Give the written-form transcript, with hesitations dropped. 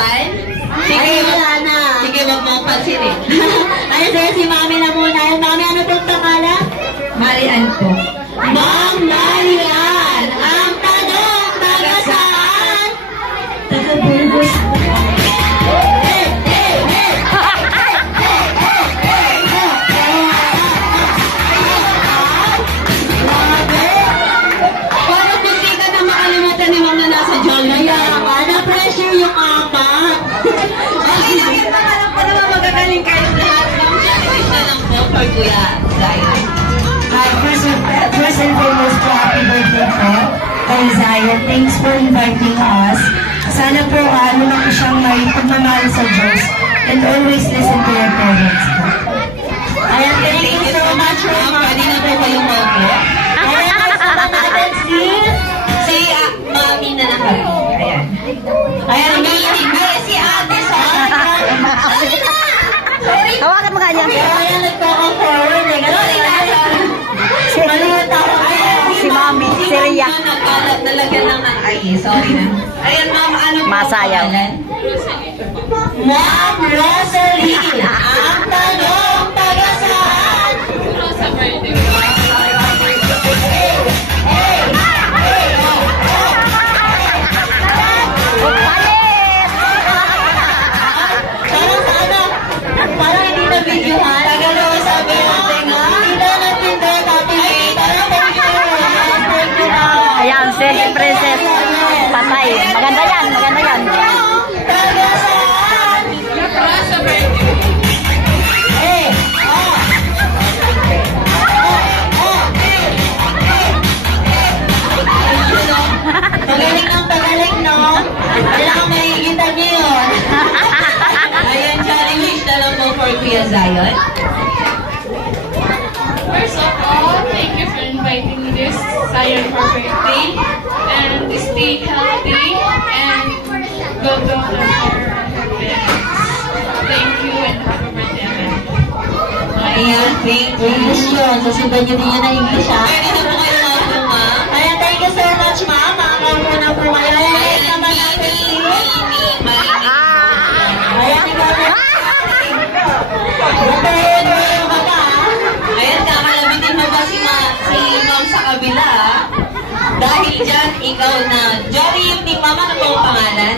harapan? Sige, wala na. Sige, wag mo pansinin. Ay, sir, si Mami na muna. Mami, ano pong pangalan? Marian po. Ma'am Marian, ang tanong, taga saan? Taga Burgos. Na-pressure yung apat. Okay, nakita ka lang po naman magagaling kayo lahat. Challenge na lang po for Kuya Zion. First and foremost po, happy birthday po kay Zion. Thanks for inviting us. Sana po ano lang siyang may pagmamahal sa Diyos and always listen to your parents po. Ayan, thank you so much, ma'am. Pwede na po kayong mag-po. Ayan, kasama natin si Mami na nakarating. Ayan. Ayan, si Ate Sorry. Hawakan mo kanya. Ayan, nagkaka-forward. Maliwat ako. Si Mami, si Ria. Nalagyan lang ng sorry na. Ayan, ma'am, ano po? Masayaw. Ma'am Rosalie, ang tanong, taga saan? Rosa Verde. Parang hindi na videohan. Tagalo sa Verde nga. Hindi na natinda natin. Ayan, si Princess Patay. Maganda yan, maganda yan. Taga saan? Rosa Verde. Pagaling, no? Kailangan makikita niyo yun. Ayan, challenge na lang po for Kuya Zion. First of all, thank you for inviting me this Zion for birthday. And stay healthy and go to your parents. Thank you and have a birthday again. Ayan, thank you. English yun. Sasundan niyo din yan na English, ha? Pwede na po kayo mga ma'am. Ayan, thank you so much, ma'am. Makakaw muna po kayo. Ayan, naman natin si Ayan, ikaw na. Ayan, kakalabitin mo ba si ma'am sa kabila, ha? Dahil dyan, ikaw na. Jory, yung team mama, ano po ang pangalan?